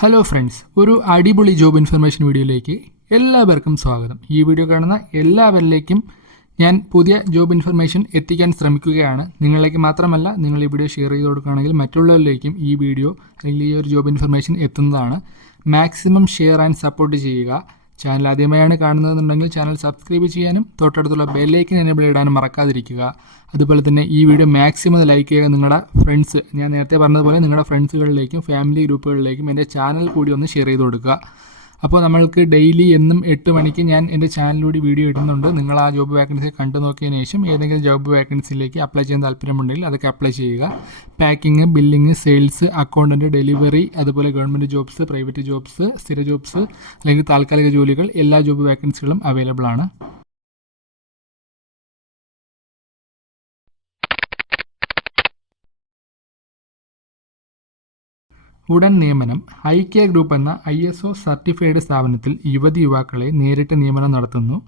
Hello friends ഒരു അടിപൊളി job information വീഡിയോയിലേക്ക് എല്ലാവർക്കും സ്വാഗതം. ഈ വീഡിയോ കാണുന്ന എല്ലാവരിലേക്കും ഞാൻ പുതിയ ജോബ് ഇൻഫർമേഷൻ എത്തിക്കാൻ ശ്രമിക്കുകയാണ്. നിങ്ങളിലേക്ക് മാത്രമല്ല നിങ്ങൾ ഈ വീഡിയോ ഷെയർ ചെയ്ത് കൊടുക്കുകയാണെങ്കിൽ മറ്റുള്ളവരിലേക്കും ഈ വീഡിയോ അല്ലെങ്കിൽ ഈ ഒരു ജോബ് ഇൻഫർമേഷൻ എത്തുന്നതാണ്. മാക്സിമം ഷെയർ ആൻഡ് സപ്പോർട്ട് ചെയ്യുക. ചാനൽ ആദ്യമായാണ് കാണുന്നതെന്നുണ്ടെങ്കിൽ ചാനൽ സബ്സ്ക്രൈബ് ചെയ്യാനും തൊട്ടടുത്തുള്ള ബെല്ലേക്ക് എനേബിൾ ഇടാനും മറക്കാതിരിക്കുക. അതുപോലെ തന്നെ ഈ വീഡിയോ മാക്സിമം ലൈക്ക് ചെയ്യുക നിങ്ങളുടെ ഫ്രണ്ട്സ് ഞാൻ നേരത്തെ പറഞ്ഞതുപോലെ നിങ്ങളുടെ ഫ്രണ്ട്സുകളിലേക്കും ഫാമിലി ഗ്രൂപ്പുകളിലേക്കും എന്റെ ചാനൽ കൂടി ഒന്ന് ഷെയർ ചെയ്ത് കൊടുക്കുക. അപ്പോൾ നമ്മൾക്ക് ഡെയിലി എന്നും എട്ട് മണിക്ക് ഞാൻ എന്റെ ചാനലിലൂടെ വീഡിയോ ഇടുന്നുണ്ട്. നിങ്ങൾ ആ ജോബ് വേക്കൻസി കണ്ടു നോക്കിയതിന് ശേഷം ഏതെങ്കിലും ജോബ് വേക്കൻസിയിലേക്ക് അപ്ലൈ ചെയ്യാൻ താല്പര്യമുണ്ടെങ്കിൽ അതൊക്കെ അപ്ലൈ ചെയ്യുക. Packing billing sales accountant delivery അതുപോലെ ഗവൺമെന്റ് ജോബ്സ് പ്രൈവറ്റ് ജോബ്സ് സ്ഥിര ജോബ്സ് അല്ലെങ്കിൽ താൽക്കാലിക ജോലികൾ എല്ലാ ജോബ് വേക്കൻസികളും അവൈലബിൾ ആണ്. ഉടൻ നിയമനം. ഐ കെ ഗ്രൂപ്പ് എന്ന ഐ എസ് ഒ സർട്ടിഫൈഡ് സ്ഥാപനത്തിൽ യുവതി യുവാക്കളെ നേരിട്ട് നിയമനം നടത്തുന്നു.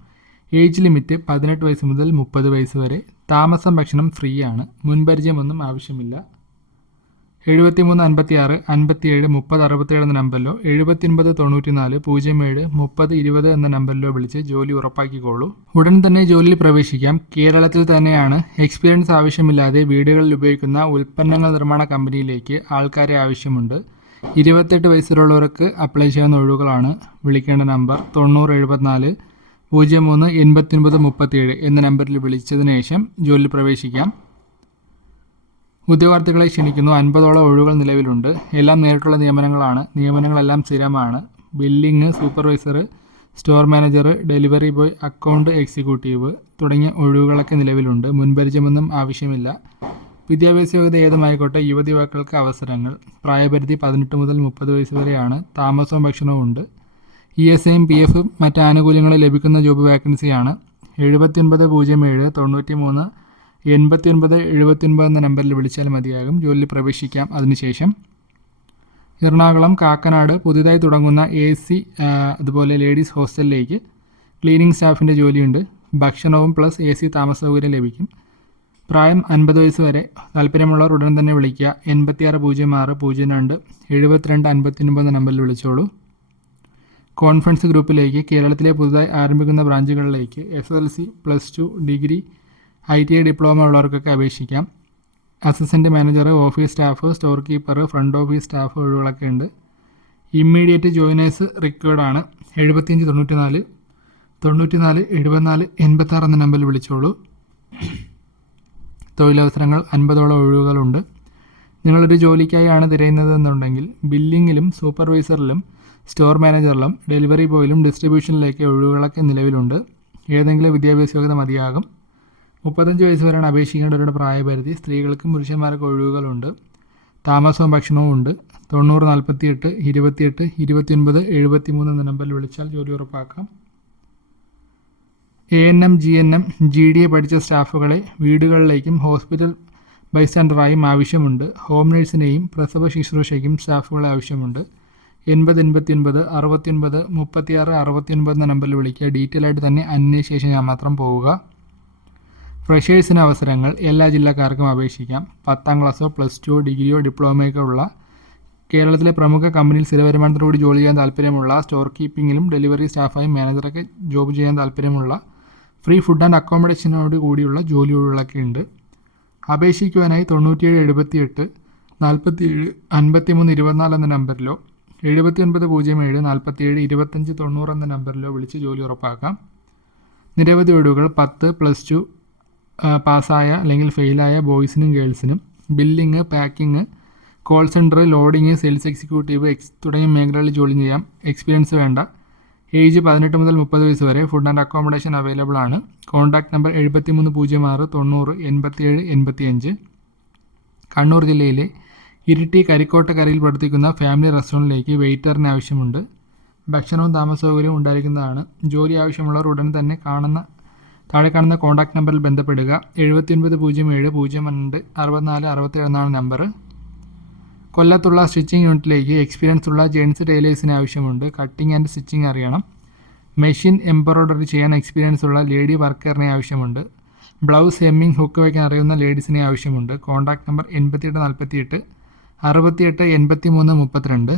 ഏജ് ലിമിറ്റ് പതിനെട്ട് വയസ്സ് മുതൽ മുപ്പത് വയസ്സ് വരെ. താമസം ഭക്ഷണം ഫ്രീ ആണ് മുൻപരിചയമൊന്നും ആവശ്യമില്ല. എഴുപത്തി മൂന്ന് അൻപത്തി ആറ് അൻപത്തി ഏഴ് മുപ്പത് അറുപത്തേഴ് എന്ന നമ്പറിലോ എഴുപത്തിയൊൻപത് തൊണ്ണൂറ്റി നാല് പൂജ്യം ഏഴ് മുപ്പത് ഇരുപത് എന്ന നമ്പറിലോ വിളിച്ച് ജോലി ഉറപ്പാക്കിക്കോളൂ. ഉടൻ തന്നെ ജോലിയിൽ പ്രവേശിക്കാം. കേരളത്തിൽ തന്നെയാണ് എക്സ്പീരിയൻസ് ആവശ്യമില്ലാതെ വീടുകളിൽ ഉപയോഗിക്കുന്ന ഉൽപ്പന്നങ്ങൾ നിർമ്മാണ കമ്പനിയിലേക്ക് ആൾക്കാരെ ആവശ്യമുണ്ട്. ഇരുപത്തെട്ട് വയസ്സിലുള്ളവർക്ക് അപ്ലൈ ചെയ്യാവുന്ന ഒഴിവുകളാണ്. വിളിക്കേണ്ട നമ്പർ തൊണ്ണൂറ് എഴുപത്തിനാല് പൂജ്യം മൂന്ന് എൺപത്തിയൊൻപത് മുപ്പത്തിയേഴ് എന്ന നമ്പറിൽ വിളിച്ചതിന് ശേഷം ജോലിയിൽ പ്രവേശിക്കാം. ഉദ്യോഗാർത്ഥികളെ ക്ഷണിക്കുന്നു. അൻപതോളം ഒഴിവുകൾ നിലവിലുണ്ട്. എല്ലാം നേരിട്ടുള്ള നിയമനങ്ങളാണ്. നിയമനങ്ങളെല്ലാം സ്ഥിരമാണ്. Billing supervisor store manager delivery boy account executive തുടങ്ങിയ ഒഴിവുകളൊക്കെ നിലവിലുണ്ട്. മുൻപരിചയമൊന്നും ആവശ്യമില്ല. വിദ്യാഭ്യാസ യോഗ്യത ഏതുമായിക്കോട്ടെ യുവതി യുവാക്കൾക്ക് അവസരങ്ങൾ. പ്രായപരിധി പതിനെട്ട് മുതൽ മുപ്പത് വയസ്സ് വരെയാണ്. താമസവും ഭക്ഷണവും ഉണ്ട്. ഇ എസ് ഐയും പി എഫും മറ്റ് ആനുകൂല്യങ്ങളും ലഭിക്കുന്ന ജോബ് വാക്കൻസിയാണ് എഴുപത്തിയൊൻപത് പൂജ്യം ഏഴ് തൊണ്ണൂറ്റി മൂന്ന് എൺപത്തി ഒൻപത് എഴുപത്തി ഒൻപത് എന്ന നമ്പറിൽ വിളിച്ചാൽ മതിയാകും. ജോലിയിൽ പ്രവേശിക്കാം. അതിനുശേഷം എറണാകുളം കാക്കനാട് പുതിയതായി തുടങ്ങുന്ന എ സി അതുപോലെ ലേഡീസ് ഹോസ്റ്റലിലേക്ക് ക്ലീനിങ് സ്റ്റാഫിന്റെ ജോലിയുണ്ട്. ഭക്ഷണവും പ്ലസ് എ സി താമസ സൗകര്യം ലഭിക്കും. പ്രായം അൻപത് വയസ്സ് വരെ. താല്പര്യമുള്ളവർ ഉടൻ തന്നെ വിളിക്കുക. എൺപത്തിയാറ് പൂജ്യം ആറ് പൂജ്യം രണ്ട് എഴുപത്തിരണ്ട് അൻപത്തിയൊൻപത് നമ്പറിൽ വിളിച്ചോളൂ. കോൺഫറൻസ് ഗ്രൂപ്പിലേക്ക് കേരളത്തിലെ പുതുതായി ആരംഭിക്കുന്ന ബ്രാഞ്ചുകളിലേക്ക് S L C plus two degree I T I diploma ഉള്ളവർക്കൊക്കെ അപേക്ഷിക്കാം. Assistant manager office staff store keeper front office staff ഒഴിവുകളൊക്കെ ഉണ്ട്. ഇമ്മീഡിയറ്റ് ജോയിനേഴ്സ് റിക്വേർഡ് ആണ്. എഴുപത്തിയഞ്ച് തൊണ്ണൂറ്റി നാല് തൊണ്ണൂറ്റി നാല് എഴുപത്തിനാല് എൺപത്താറ് എന്ന നമ്പറിൽ വിളിച്ചോളൂ. തൊഴിലവസരങ്ങൾ അൻപതോളം ഒഴിവുകളുണ്ട്. നിങ്ങളൊരു ജോലിക്കായാണ് തിരയുന്നതെന്നുണ്ടെങ്കിൽ ബില്ലിങ്ങിലും സൂപ്പർവൈസറിലും സ്റ്റോർ മാനേജറിലും ഡെലിവറി ബോയിലും ഡിസ്ട്രിബ്യൂഷനിലേക്ക് ഒഴിവുകളൊക്കെ നിലവിലുണ്ട്. ഏതെങ്കിലും വിദ്യാഭ്യാസ യോഗ്യത മതിയാകും. മുപ്പത്തഞ്ച് വയസ്സ് വരെയാണ് അപേക്ഷിക്കേണ്ടവരുടെ പ്രായപരിധി. സ്ത്രീകൾക്കും പുരുഷന്മാർക്കും ഒഴിവുകളുണ്ട്. താമസവും ഭക്ഷണവും ഉണ്ട്. തൊണ്ണൂറ് നാൽപ്പത്തിയെട്ട് ഇരുപത്തിയെട്ട് ഇരുപത്തിയൊൻപത് എഴുപത്തി മൂന്ന് എന്ന നമ്പറിൽ വിളിച്ചാൽ ജോലി ഉറപ്പാക്കാം. A N M G N M G D A പഠിച്ച സ്റ്റാഫുകളെ വീടുകളിലേക്കും ഹോസ്പിറ്റൽ ബൈസ്റ്റാൻഡറായും ആവശ്യമുണ്ട്. ഹോം നേഴ്സിനെയും പ്രസവ ശുശ്രൂഷയ്ക്കും സ്റ്റാഫുകളെ ആവശ്യമുണ്ട്. എൺപത് എൺപത്തിയൊൻപത് അറുപത്തിയൊൻപത് മുപ്പത്തിയാറ് അറുപത്തിയൊൻപത് എന്ന നമ്പറിൽ വിളിക്കുക. ഡീറ്റെയിൽ ആയിട്ട് തന്നെ അന്വേഷിച്ച ഞാൻ മാത്രം പോവുക. ഫ്രഷേഴ്സിന് അവസരങ്ങൾ എല്ലാ ജില്ലക്കാർക്കും അപേക്ഷിക്കാം. പത്താം ക്ലാസ്സോ പ്ലസ് ടു ഡിഗ്രിയോ ഡിപ്ലോമയൊക്കെ ഉള്ള കേരളത്തിലെ പ്രമുഖ കമ്പനിയിൽ സ്ഥിരവരുമാനത്തോടുകൂടി ജോലി ചെയ്യാൻ താല്പര്യമുള്ള സ്റ്റോർ കീപ്പിങ്ങിലും ഡെലിവറി സ്റ്റാഫായും മാനേജറൊക്കെ ജോബ് ചെയ്യാൻ താല്പര്യമുള്ള ഫ്രീ ഫുഡ് ആൻഡ് അക്കോമഡേഷനോട് കൂടിയുള്ള ജോലി ഒഴിവുകളൊക്കെ ഉണ്ട്. അപേക്ഷിക്കുവാനായി തൊണ്ണൂറ്റിയേഴ് എഴുപത്തിയെട്ട് നാൽപ്പത്തിയേഴ് അൻപത്തിമൂന്ന് ഇരുപത്തിനാല് എന്ന നമ്പറിലോ എഴുപത്തി ഒൻപത് പൂജ്യം ഏഴ് നാൽപ്പത്തിയേഴ് ഇരുപത്തഞ്ച് തൊണ്ണൂറ് എന്ന നമ്പറിലോ വിളിച്ച് ജോലി ഉറപ്പാക്കാം. നിരവധി ഒഴിവുകൾ പത്ത് പ്ലസ് ടു പാസ്സായ അല്ലെങ്കിൽ ഫെയിലായ ബോയ്സിനും ഗേൾസിനും billing packing call centre loading sales executive X തുടങ്ങിയ മേഖലകളിൽ ജോലി ചെയ്യാം. എക്സ്പീരിയൻസ് വേണ്ട. ഏജ് പതിനെട്ട് മുതൽ മുപ്പത് വയസ്സ് വരെ ഫുഡ് ആൻഡ് അക്കോമഡേഷൻ അവൈലബിൾ ആണ്. കോൺടാക്ട് നമ്പർ എഴുപത്തി മൂന്ന് പൂജ്യം ആറ് തൊണ്ണൂറ് എൺപത്തിയേഴ് എൺപത്തിയഞ്ച്. കണ്ണൂർ ജില്ലയിലെ ഇരിട്ടി കരിക്കോട്ടക്കരയിൽ പ്രവർത്തിക്കുന്ന ഫാമിലി റെസ്റ്റോറന്റിലേക്ക് വെയിറ്ററിന് ആവശ്യമുണ്ട്. ഭക്ഷണവും താമസ സൗകര്യവും ഉണ്ടായിരിക്കുന്നതാണ്. ജോലി ആവശ്യമുള്ളവർ ഉടൻ തന്നെ കാണുന്ന താഴെ കാണുന്ന കോൺടാക്ട് നമ്പറിൽ ബന്ധപ്പെടുക. എഴുപത്തി ഒൻപത് പൂജ്യം ഏഴ് പൂജ്യം രണ്ട് അറുപത്തിനാല് അറുപത്തേഴ് എന്നാണ് നമ്പർ കൊല്ലത്തുള്ള സ്റ്റിച്ചിങ് യൂണിറ്റിലേക്ക് എക്സ്പീരിയൻസ് ഉള്ള ജെൻസ് ടൈലേഴ്സിന് ആവശ്യമുണ്ട്. കട്ടിങ് ആൻഡ് സ്റ്റിച്ചിങ് അറിയണം. മെഷീൻ എംബ്രോയിഡറി ചെയ്യാൻ എക്സ്പീരിയൻസ് ഉള്ള ലേഡി വർക്കറിനെ ആവശ്യമുണ്ട്. ബ്ലൗസ് ഹെമ്മിങ് ഹുക്ക് വയ്ക്കാൻ അറിയുന്ന ലേഡീസിനെ ആവശ്യമുണ്ട്. കോൺടാക്ട് നമ്പർ എൺപത്തിയെട്ട് നാൽപ്പത്തിയെട്ട് അറുപത്തിയെട്ട് എൺപത്തി മൂന്ന് മുപ്പത്തിരണ്ട്.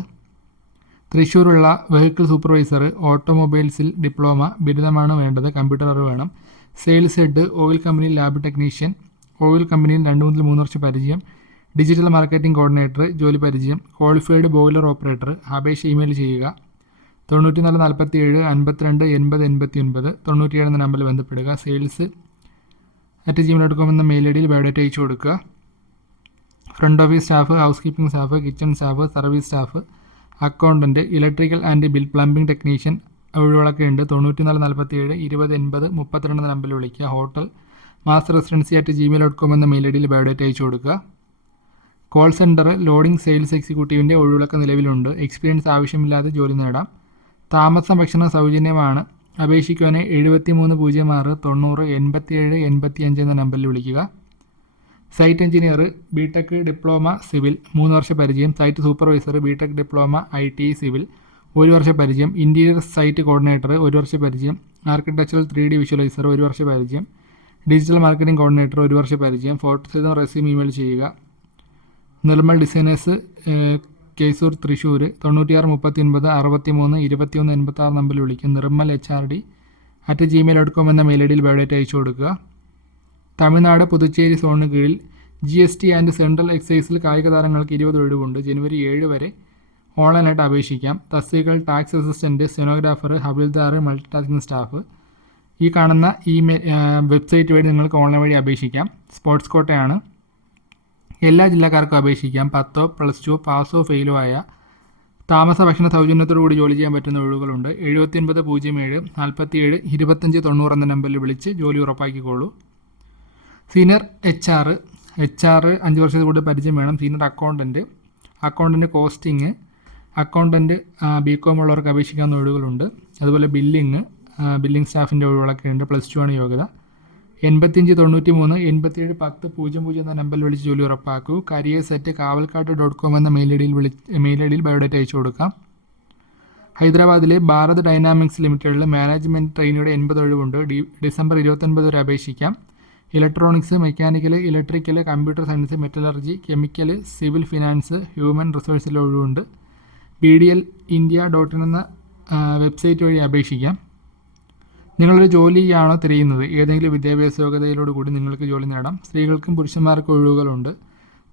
തൃശ്ശൂരുള്ള വെഹിക്കിൾ സൂപ്പർവൈസർ ഓട്ടോമൊബൈൽസിൽ ഡിപ്ലോമ ബിരുദമാണ് വേണ്ടത്. കമ്പ്യൂട്ടർ അറിവ് വേണം. സെയിൽസ് ഹെഡ് ഓയിൽ കമ്പനിയിൽ ലാബ് ടെക്നീഷ്യൻ ഓയിൽ കമ്പനിയിൽ രണ്ട് മുതൽ മൂന്ന് വർഷം പരിചയം. ഡിജിറ്റൽ മാർക്കറ്റിംഗ് കോർഡിനേറ്റർ ജോലി പരിചയം ക്വാളിഫൈഡ് ബോയിലർ ഓപ്പറേറ്റർ അപേക്ഷ ഇമെയിൽ ചെയ്യുക. തൊണ്ണൂറ്റി നാല് നാൽപ്പത്തി ഏഴ് അൻപത്തിരണ്ട് എൺപത് എൺപത്തി ഒൻപത് തൊണ്ണൂറ്റിയേഴ് എന്ന നമ്പറിൽ ബന്ധപ്പെടുക. Sales at Gmail dot com എന്ന മെയിൽ ഐ ഡിയിൽ ബയോഡേറ്റ അയച്ചു കൊടുക്കുക. Front office staff housekeeping staff kitchen staff service staff accountant electrical and bill plumbing technician ഒഴിവുകളൊക്കെ ഉണ്ട്. തൊണ്ണൂറ്റി നാല് നാൽപ്പത്തി ഏഴ് ഇരുപത് എൺപത് മുപ്പത്തിരണ്ട് നമ്പറിൽ വിളിക്കുക. Hotel master residency at Gmail dot com എന്ന മെയിൽ ഐ ഡിയിൽ ബയോഡേറ്റ അയച്ചു കൊടുക്കുക. കോൾ സെന്റർ ലോഡിംഗ് സെയിൽസ് എക്സിക്യൂട്ടീവിന്റെ ഒഴിവിളക്കം നിലവിലുണ്ട്. എക്സ്പീരിയൻസ് ആവശ്യമില്ലാതെ ജോലി നേടാം. താമസം ഭക്ഷണം സൗജന്യമാണ്. അപേക്ഷിക്കുവാൻ എഴുപത്തി മൂന്ന് പൂജ്യം ആറ് തൊണ്ണൂറ് എൺപത്തിയേഴ് എൺപത്തി അഞ്ച് എന്ന നമ്പറിൽ വിളിക്കുക. Site engineer B tech diploma civil മൂന്ന് വർഷ പരിചയം. Site supervisor B tech diploma I T civil ഒരു വർഷ പരിചയം. ഇന്റീരിയർ സൈറ്റ് കോർഡിനേറ്റർ ഒരു വർഷ പരിചയം. ആർക്കിടെക്ചറൽ ത്രീ ഡി വിഷ്വലൈസർ ഒരു വർഷ പരിചയം. ഡിജിറ്റൽ മാർക്കറ്റിംഗ് കോർഡിനേറ്റർ ഒരു വർഷ പരിചയം. ഫോട്ടോ സഹിതം റെസ്യൂം ഇമെയിൽ ചെയ്യുക. നിർമ്മൽ ഡിസൈനേഴ്സ് കേസൂർ തൃശ്ശൂർ തൊണ്ണൂറ്റിയാറ് മുപ്പത്തി ഒൻപത് അറുപത്തി മൂന്ന് ഇരുപത്തിയൊന്ന് എൺപത്തി ആറ് നമ്പറിൽ വിളിക്കും. Nirmal H R D at Gmail dot com എന്ന മെയിൽ ഐ ഡിയിൽ ബയോഡേറ്റ അയച്ചു കൊടുക്കുക. തമിഴ്നാട് പുതുച്ചേരി സോണിന് കീഴിൽ G S T and central എക്സൈസിൽ കായിക താരങ്ങൾക്ക് ഇരുപത് ഒഴിവുണ്ട്. ജനുവരി ഏഴ് വരെ ഓൺലൈനായിട്ട് അപേക്ഷിക്കാം. തസ്തികൾ ടാക്സ് അസിസ്റ്റന്റ് സെനോഗ്രാഫർ ഹബിൽദാർ മൾട്ടി ടാസ്കിംഗ് സ്റ്റാഫ് ഈ കാണുന്ന ഇമെയിൽ വെബ്സൈറ്റ് വഴി നിങ്ങൾക്ക് ഓൺലൈൻ വഴി അപേക്ഷിക്കാം. സ്പോർട്സ് കോട്ടയാണ്. എല്ലാ ജില്ലക്കാർക്കും അപേക്ഷിക്കാം. പത്തോ പ്ലസ് ടു പാസോ ഫെയിലോ ആയ താമസ ഭക്ഷണ സൗജന്യത്തോടു കൂടി ജോലി ചെയ്യാൻ പറ്റുന്ന ഒഴിവുകളുണ്ട്. എഴുപത്തി ഒൻപത് പൂജ്യം ഏഴ് നാൽപ്പത്തി ഏഴ് ഇരുപത്തഞ്ച് തൊണ്ണൂറ് എന്ന നമ്പറിൽ വിളിച്ച് ജോലി ഉറപ്പാക്കിക്കോളൂ. Senior H R H R അഞ്ച് വർഷത്തിൽ കൂടുതൽ പരിചയം വേണം. Senior accountant accountant costing accountant B com ഉള്ളവർക്ക് അപേക്ഷിക്കാവുന്ന ഒഴിവുകളുണ്ട്. അതുപോലെ ബില്ലിങ് ബില്ലിംഗ് സ്റ്റാഫിന്റെ ഒഴിവുകളൊക്കെ ഉണ്ട്. പ്ലസ് ടു ആണ് യോഗ്യത. എൺപത്തിയഞ്ച് തൊണ്ണൂറ്റി മൂന്ന് എൺപത്തിയേഴ് പത്ത് പൂജ്യം പൂജ്യം എന്ന നമ്പറിൽ വിളിച്ച് ജോലി ഉറപ്പാക്കൂ. Career set Kavalkatt dot com എന്ന മെയിൽ ഐഡിയിൽ ഡിയിൽ വിളി മെയിൽ ഐഡിയിൽ ഡിയിൽ ബയോഡേറ്റ അയച്ചു കൊടുക്കാം. ഹൈദരാബാദിലെ ഭാരത് ഡൈനാമിക്സ് ലിമിറ്റഡിലെ മാനേജ്മെന്റ് ട്രെയിനിയുടെ എൺപത് ഒഴിവുണ്ട്. ഡി ഡിസംബർ ഇരുപത്തൊൻപത് വരെ അപേക്ഷിക്കാം. Electronics mechanical electrical computer science metallurgy chemical civil finance human റിസോഴ്സിലെ ഒഴിവുണ്ട്. B D L India dot in എന്ന വെബ്സൈറ്റ് വഴി അപേക്ഷിക്കാം. നിങ്ങളൊരു ജോലിയാണോ തിരയുന്നത്? ഏതെങ്കിലും വിദ്യാഭ്യാസ യോഗ്യതയിലൂടെ കൂടി നിങ്ങൾക്ക് ജോലി നേടാം. സ്ത്രീകൾക്കും പുരുഷന്മാർക്കും ഒഴിവുകളുണ്ട്.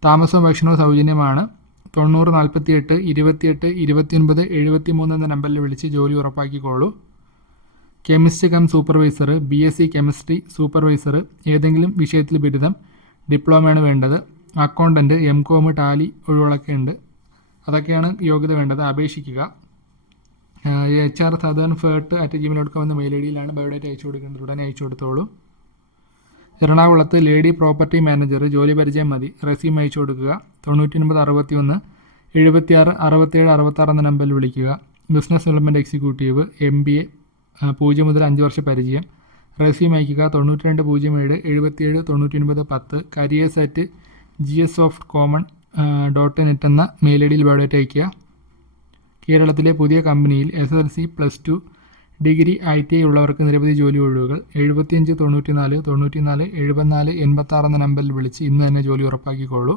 താമസവും ഭക്ഷണവും സൗജന്യമാണ്. തൊണ്ണൂറ് നാൽപ്പത്തിയെട്ട് ഇരുപത്തിയെട്ട് ഇരുപത്തിയൊൻപത് എഴുപത്തി മൂന്ന് എന്ന നമ്പറിൽ വിളിച്ച് ജോലി ഉറപ്പാക്കിക്കോളൂ. Chemistry cum supervisor B S C chemistry supervisor ഏതെങ്കിലും വിഷയത്തിൽ ബിരുദം ഡിപ്ലോമയാണ് വേണ്ടത്. അക്കൗണ്ടന്റ് എം കോം ടാലി ഒഴിവുകളൊക്കെ ഉണ്ട്. അതൊക്കെയാണ് യോഗ്യത വേണ്ടത്. അപേക്ഷിക്കുക. H R southern fert at Gmail dot com എന്ന മെയിൽ ഐ ഡിയിലാണ് ബയോഡേറ്റ അയച്ചു കൊടുക്കേണ്ടത്. ഉടനെ അയച്ചു കൊടുത്തോളൂ. എറണാകുളത്ത് ലേഡി പ്രോപ്പർട്ടി മാനേജർ ജോലി പരിചയം മതി. റെസ്യൂം അയച്ചു കൊടുക്കുക. തൊണ്ണൂറ്റി ഒൻപത് അറുപത്തി ഒന്ന് എഴുപത്തിയാറ് അറുപത്തേഴ് അറുപത്താറ് എന്ന നമ്പറിൽ വിളിക്കുക. Business development executive M B A പൂജ്യം മുതൽ അഞ്ച് വർഷം പരിചയം. റെസ്യൂം അയക്കുക. തൊണ്ണൂറ്റി രണ്ട് പൂജ്യം ഏഴ് എഴുപത്തിയേഴ് തൊണ്ണൂറ്റി ഒൻപത് പത്ത്. Careers at G S soft common dot net എന്ന മെയിൽ ഐ ഡിയിൽ ബയോഡേറ്റ അയക്കുക. കേരളത്തിലെ പുതിയ കമ്പനിയിൽ S L C plus two degree I T I ഉള്ളവർക്ക് നിരവധി ജോലി ഒഴിവുകൾ. എഴുപത്തിയഞ്ച് തൊണ്ണൂറ്റി നാല് തൊണ്ണൂറ്റി നാല് എഴുപത്തിനാല് എൺപത്താറ് എന്ന നമ്പറിൽ വിളിച്ച് ഇന്ന് തന്നെ ജോലി ഉറപ്പാക്കിക്കോളൂ.